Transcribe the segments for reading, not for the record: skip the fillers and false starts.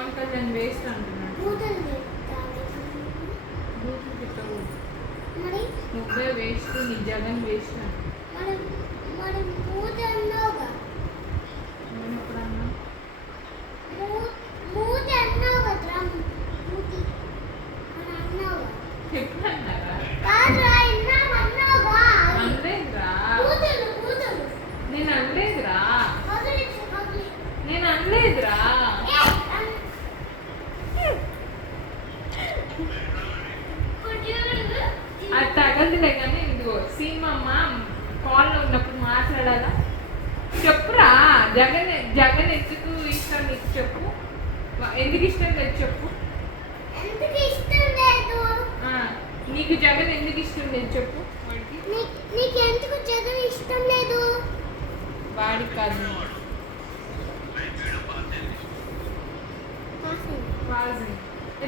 Pawan Kalyan waste అంటున్నాడు. నువ్వే waste, నీ జగన్ వేస్ట్ అని. నేను ఎప్పుడన్నా ఎప్పుడన్నారా? అనలేదురా, నేను అనలేదురా, నేను అనలేదురా. అది తగదులే కానీ ఇదిగో సీమమ్మ కాల్లో ఉన్నప్పుడు మాట్లాడాలా? చెప్పురా. జగన్ జగన్ ఎందుకు ఇష్టం నీకు చెప్పు. ఎందుకు ఇష్టం లేదు చెప్పు. నీకు జగన్ ఎందుకు ఇష్టం లేదు చెప్పు. నీకు ఎందుకు జగన్ ఇష్టం లేదు? వాడికి కాదు,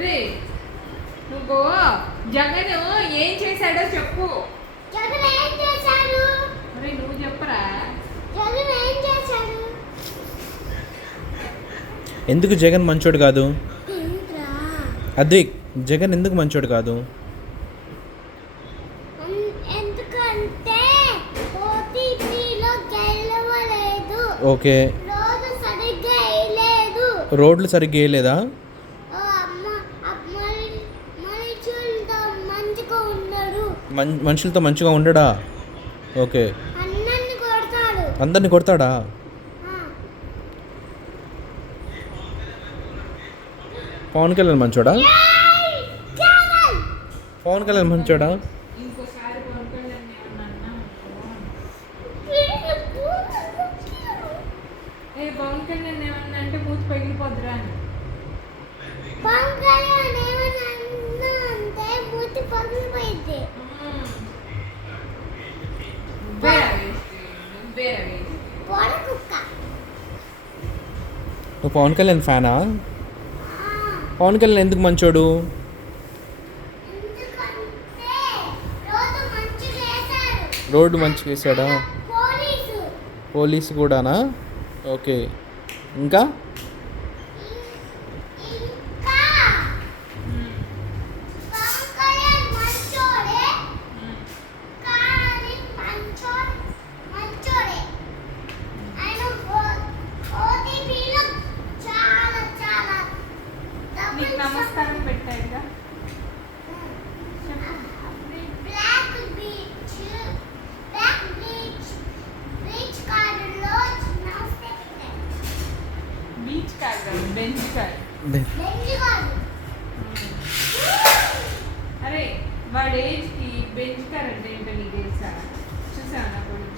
రే నువ్వు జగన్ ఏం చేశాడో చెప్పు. జగన్ ఏం చేశాడు? అరే నువ్వు చెప్పరా. జగన్ ఏం చేశాడు? ఎందుకు జగన్ మంచోడు కాదు? అదే జగన్ ఎందుకు మంచోడు కాదు? ఎందుకంటే ఓటీపీలో గెలవలేదు. ఓకే. రోడ్లు సరిగ్గా వేయలేదా? మనుషులతో మంచిగా ఉండడా? ఓకే. అందరిని కొడతాడా? పవన్ కళ్యాణ్ మంచోడా? పవన్ కళ్యాణ్ మంచోడా? ఇంకోసారి పవన్ కళ్యాణ్ పవన్ కళ్యాణ్ ఏమన్నా అంటే మూతి పగిలిపోద్దురా అని. పవన్ కళ్యాణ్ ఏమన్నా అంటే మూతి పగిలిపోయింది. నువ్వు పవన్ కళ్యాణ్ ఫ్యానా? పవన్ కళ్యాణ్ ఎందుకు మంచోడు? రోడ్డు మంచిగా వేసాడా? పోలీసు కూడానా? ఓకే. ఇంకా నమస్కారం పెట్టాడుగా. బీచ్ కాదు, బెంచ్ కాదు. అరే వాడి ఏజ్కి బెంచ్ కార్ అంటే ఏంటో నీకు తెలుసా? చూసావా నా కొడుకు?